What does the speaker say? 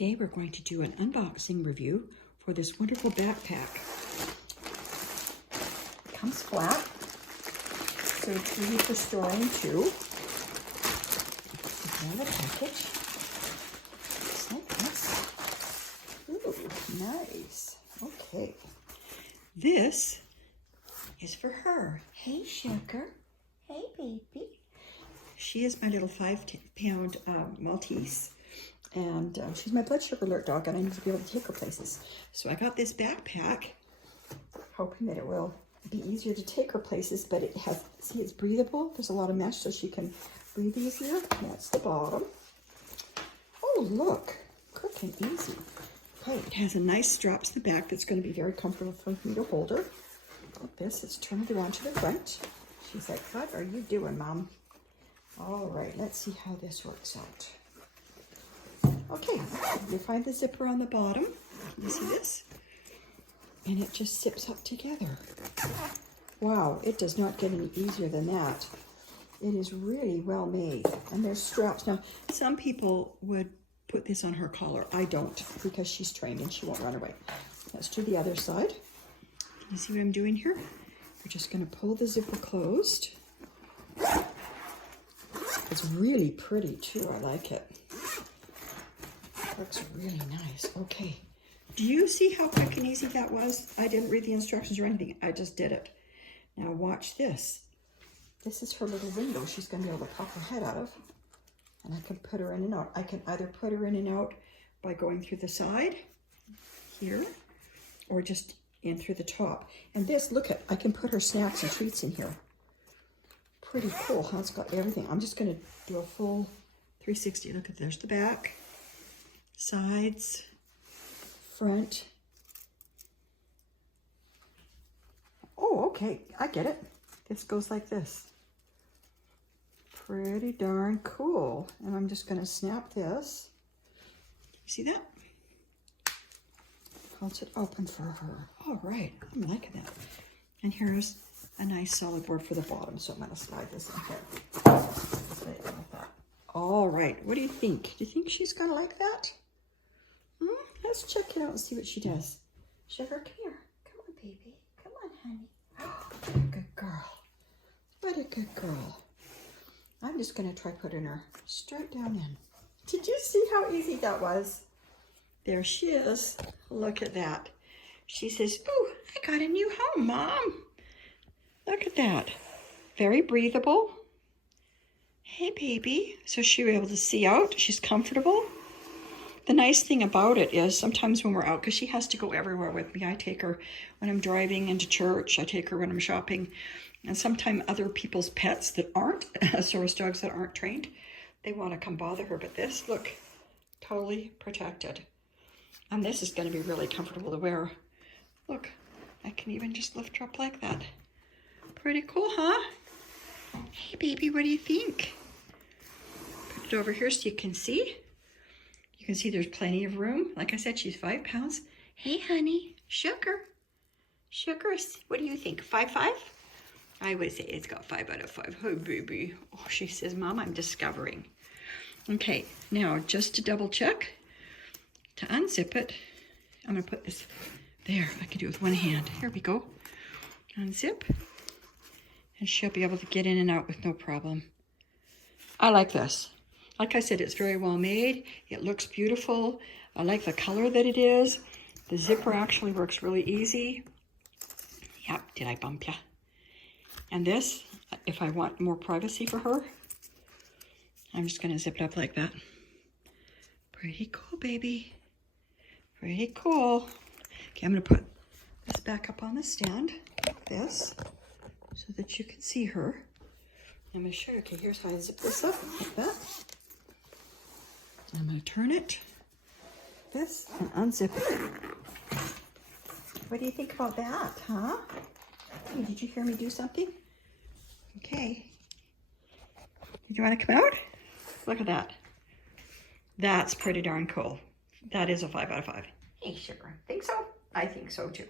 Today we're going to do an unboxing review for this wonderful backpack. It comes flat, so it's easy for storing too. Another package. Just like this. Ooh, nice. Okay. This is for her. Hey, sugar. Hey, baby. She is my little 5-pound Maltese. And she's my blood sugar alert dog, and I need to be able to take her places. So I got this backpack, hoping that it will be easier to take her places, but it has, see, it's breathable. There's a lot of mesh so she can breathe easier. That's the bottom. Oh, look, quick and easy. Okay, it has a nice strap to the back that's going to be very comfortable for me to hold her. Like this, it's turned around to the front. She's like, what are you doing, Mom? All right, let's see how this works out. Okay, you find the zipper on the bottom. You see this? And it just zips up together. Wow, it does not get any easier than that. It is really well made. And there's straps. Now, some people would put this on her collar. I don't, because she's trained and she won't run away. Let's do the other side. Can you see what I'm doing here? We're just going to pull the zipper closed. It's really pretty too. I like it. Looks really nice. Okay. Do you see how quick and easy that was? I didn't read the instructions or anything. I just did it. Now watch this. This is her little window she's going to be able to pop her head out of. And I can put her in and out. I can either put her in and out by going through the side here or just in through the top. And this, look at, I can put her snacks and treats in here. Pretty cool, huh? It's got everything. I'm just going to do a full 360. Look at, there's the back. Sides, front. Oh, okay, I get it. This goes like this. Pretty darn cool. And I'm just going to snap this. You see that? Holds it open for her. All right, I'm liking that. And here's a nice solid board for the bottom, so I'm going to slide this in here. Like that. All right, what do you think? Do you think she's going to like that? Let's check it out and see what she does. Sugar, come here. Come on, baby. Come on, honey. What a good girl. What a good girl. I'm just going to try putting her straight down in. Did you see how easy that was? There she is. Look at that. She says, ooh, I got a new home, Mom. Look at that. Very breathable. Hey, baby. So she'll be able to see out. She's comfortable. The nice thing about it is sometimes when we're out, because she has to go everywhere with me. I take her when I'm driving into church. I take her when I'm shopping. And sometimes other people's pets that aren't service dogs that aren't trained, they want to come bother her. But this, look, totally protected. And this is going to be really comfortable to wear. Look, I can even just lift her up like that. Pretty cool, huh? Hey, baby, what do you think? Put it over here so you can see. You can see there's plenty of room. Like I said, she's 5 pounds. Hey, honey, sugar. Sugar, what do you think, 5'5"? I would say it's got 5 out of 5. Oh, baby. Oh, she says, Mom, I'm discovering. Okay, now just to double check, to unzip it, I'm going to put this there. I can do it with one hand. Here we go. Unzip. And she'll be able to get in and out with no problem. I like this. Like I said, it's very well made. It looks beautiful. I like the color that it is. The zipper actually works really easy. Yep, did I bump ya? And this, if I want more privacy for her, I'm just going to zip it up like that. Pretty cool, baby. Pretty cool. Okay, I'm going to put this back up on the stand, like this, so that you can see her. I'm going to show you. Okay, here's how I zip this up, like that. I'm going to turn it, this, and unzip it. What do you think about that, huh? Hey, did you hear me do something? Okay. Did you want to come out? Look at that. That's pretty darn cool. That is a 5 out of 5. Hey, sugar. Think so? I think so too.